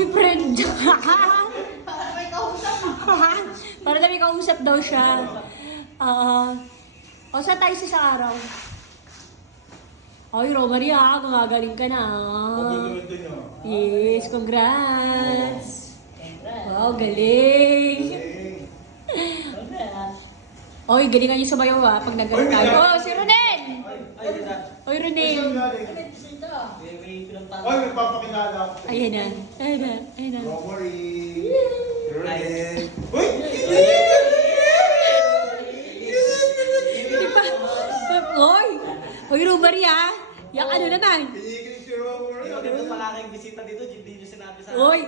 boyfriend. Para may kausap. Para na may kausap daw siya. O, saan tayo sa isang araw? Ay, Romarie, gumagaling ka na. Yes, congrats. Wow, galing. Oy, galingan niyo sumayaw pag naggaling tayo. Oh, si Ronel! Oy, Ronel. Oy, may papakilala ako. Ayan na. Ayan na. Ayan na. Romarie. Ronel. Uy! Di ba? Oy! Oy, Romarie Yang ano naman? Kinikilig si Romarie. Dito pala aking bisita dito, hindi nyo sinabi sa Oy!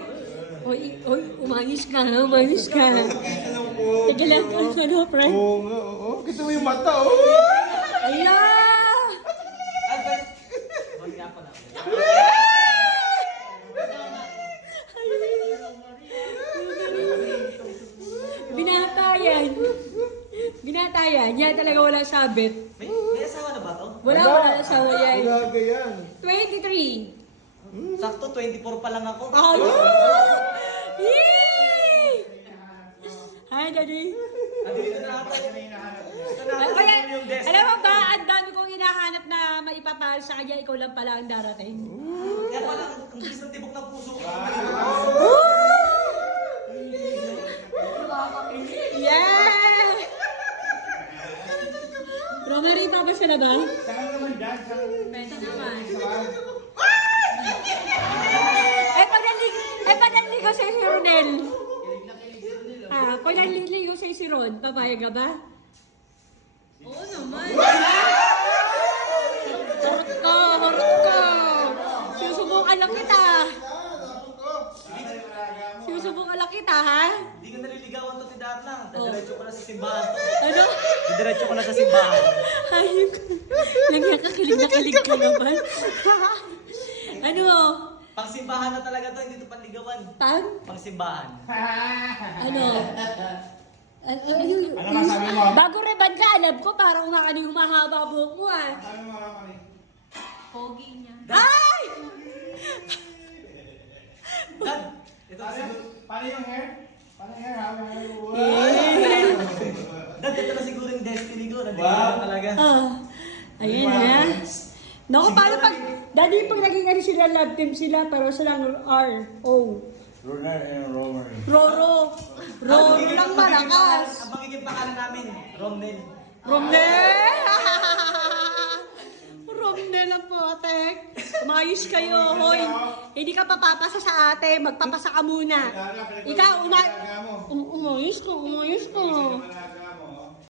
Oy, umayos ka. Umayos ka. Nakakita lang po. Sige lang, ano, friend? Oo nga, oo. Kita mo yung mata, oh. Ayan! Huwag nga pala. Binata yan. Binata yan. Yan talaga wala sabit. May asawa na ba to? Wala asawa yan. Wala yan. 23. Sakto, 24 pa lang ako. Oh, yay! Hi, Daddy. Andito na ako. Ito na ako Kaya, yung desk. alam mo ba, ang dami kong hinahanap na maipapahal sa kanya, ikaw lang pala ang darating. Kaya pala, ang bilis ng tibok ng puso ko. Yeah! Romarie, tapos siya na ba? Saan naman dyan? Pwede naman. Pag nanligo sa'yo si Ronel. Pag nanligo sa'yo si Ron, papayag ka ba? Oo naman. Horot ka. Susubukan lang kita. Susubukan lang kita, ha? Hindi ko naliligawan to si Darla. Didiretso ko na sa simbahan to. Ano? Didiretso ko na sa simbahan. Ayun. Lagyan ka, kilig na kilig ka naman. Ano? Pangsimbahan na talaga to, hindi to panligawan. Pangsimbahan. Ano? Ano masabi mo? Bago reban ka, alam ko parang yung mahaba buhok mo Sabi mo, Romarie. Pogi niya. Ay! Dad, ito kasi. Paano yung hair? Paano yung hair? Dad, ito na siguro yung destiny ko. Nandito Wow. na talaga. Ayun na. Naku, paano pag, dati pag naging ano sila, love team sila, pero silang R-O. Ronel and Romarie. Roro. Roro lang malakas. Ang magiging pangalan namin, Romnel. Romnel! Romnel ang potek. Umayos kayo, hoy. Hindi ka papapasa sa ate, magpapasa ka muna. Ikaw, umayos ka. Hindi ka malaga mo.